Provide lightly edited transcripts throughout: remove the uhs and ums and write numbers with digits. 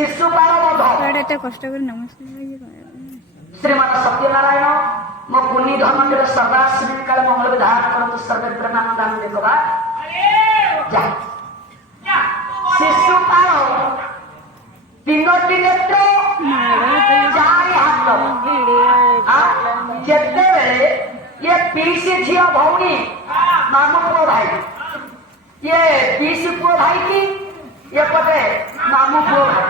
ଶିଶୁପାଳ ବଧ ଏତେ କଷ୍ଟ କରି ନମସ୍କାର ଶ୍ରୀମାନ ସତ୍ୟନାରାୟଣ ମୋ ପୁନି ଧର୍ମରେ ସଦାଶ୍ରୀ କାଳ ମଙ୍ଗଳ ବିଧାନ କରନ୍ତୁ ସର୍ବେ ପ୍ରେମାନନ୍ଦ ଦେଖବା ଶିଶୁପାଳ ତିନୋଟି ନେତ୍ର ଚାରି ହାତ ଯେତେବେଳେ ଇଏ ପିଇସି ଝିଅ ଭଉଣୀ ମାମୁ ପୁଅ ଭାଇ ଇଏ ପିଇସି ପୁଅ ଭାଇ କି ଏପଟେ ମାମୁ ପୁଅ ଭାଇ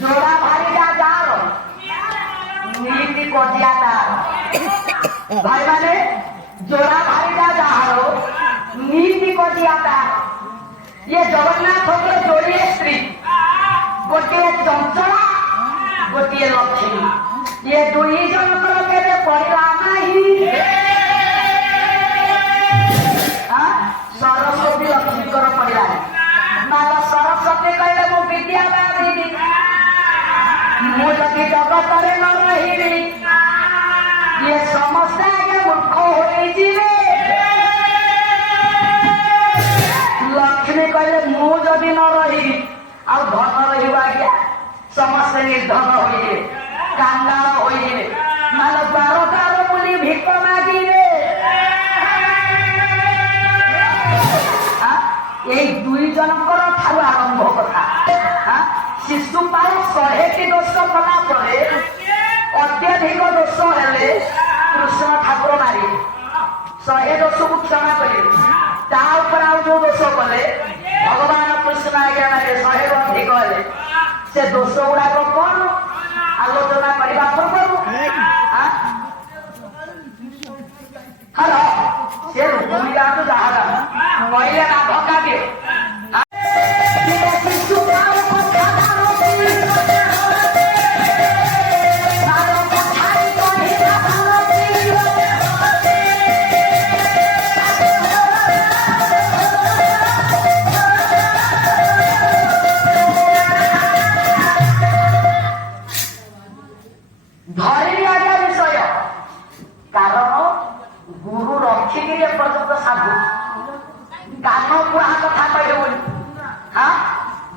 जोड़ा भाईटा जार नीति कजिया तार भाई माने जोड़ा भाईटा जार नीति कजिया तार ये जगन्नाथ के जोड़िए स्त्री गोटे चंचला गोटे लक्ष्मी ये दुई जनकर केबे पड़िला नाही सरस्वती लक्ष्मी कर पड़िला माला सरस्वती कहले मो विद्या बादी ମୁଁ ଯଦି ଜଗତରେ ନ ରହିବି ଇଏ ସମସ୍ତେ ଆଗେ ମୂର୍ଖ ହୋଇଯିବେ ଲକ୍ଷ୍ମୀ କହିଲେ ମୁଁ ଯଦି ନ ରହିବି ଆଉ ଧନ ରହିବ ଆଜ୍ଞା ସମସ୍ତେ ନିର୍ଧନ ହୋଇଯିବେ କାଙ୍ଗାଳ ହୋଇଯିବେ ନହେଲେ ବାରଟାର ବୋଲି ଭିକ ମାଗିବେ ଏଇ ଦୁଇ ଜଣଙ୍କର ଠାରୁ ଆରମ୍ଭ କଥା ଶିଶୁପାଳ 100ଟି ଦୋଷ କଲା ପରେ ଅତ୍ୟଧିକ ଦୋଷ ହେଲେ କୃଷ୍ଣ ଠାକୁର ମାରିବେ 100 ଦୋଷକୁ କ୍ଷମା କରିବେ ତା ଉପରେ ଆଉ ଯୋଉ ଦୋଷ କଲେ ଭଗବାନ କୃଷ୍ଣ ଆଜ୍ଞା ମାରିବେ 100ରୁ ଅଧିକ ହେଲେ ସେ ଦୋଷ ଗୁଡାକ କଣ ଆଲୋଚନା କରିବା ପୂର୍ବରୁ ହ୍ୟାଲୋ ସେ ରୁକ୍ମିଣୀ ଯାଆନ୍ତୁ ଯାହା କହିଲେ ଲାଭ କାଟିଏ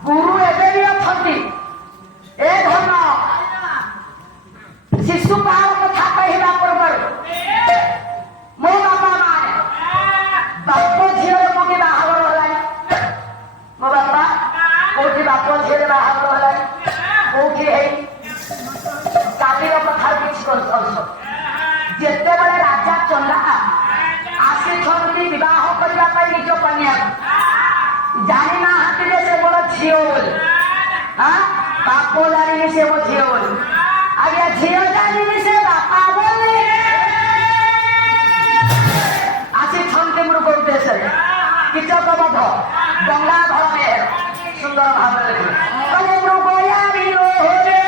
गुरु एबे अछंती ए धन शिशुपाल कथा कहला पूर्व मो बापा माने बाप झियो मुझे बाहर होला मो बापा कोठी बाप झियो बाहर होला कोठी है काबीर कथा किछ करछ जेते बळे राजा चंदा आसी छंती विवाह करबा पई निज कन्या जानी ना हाथी से बड़ा झियो बोले हाँ बापो जानी से वो झियो बोले आगे झियो जानी से बापा बोले आसी छंते मुड़ करते से किचक बध गंगा घर में सुंदर भाव लगे कले मुड़ गोया भी हो रे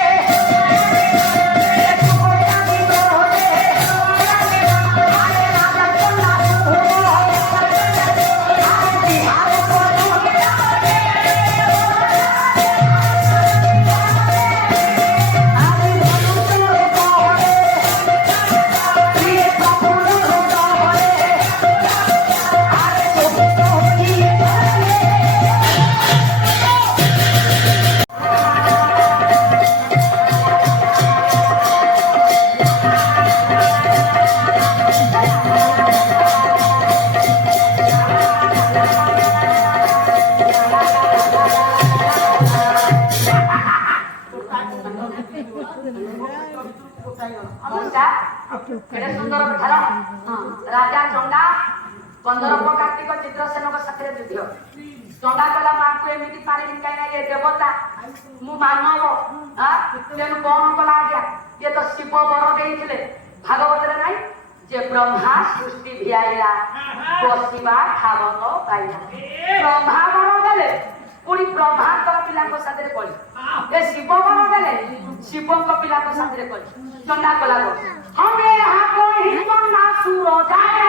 राजा चंदा 15 कार्तिक चित्रसेन साथी युद्ध चंदा कला मां को एमती पारि कहीं ये देवता मु मानव तेणु कौन कला आज्ञा ये तो शिव वर देते भागवत नाई जे ब्रह्मा सृष्टि भिआईला बसवा खावन पाइला ब्रह्मा वर देले पुणी ब्रह्मा पिला साथी कली ए शिव वर देले शिव पिला साथी कली चंदा कला हमें हाको ही चंदा सुरो जाए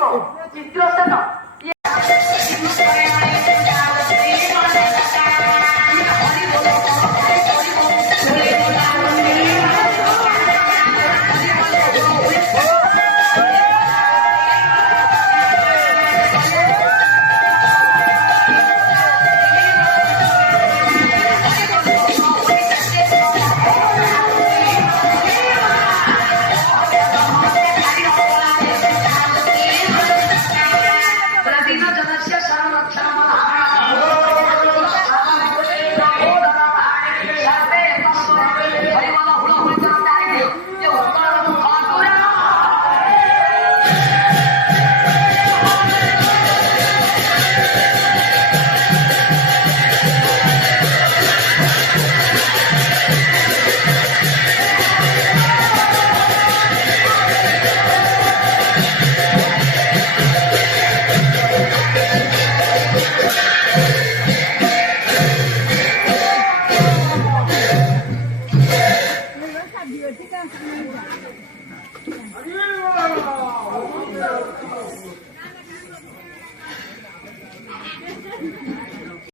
चिंतिको चिंतिलो असतं ना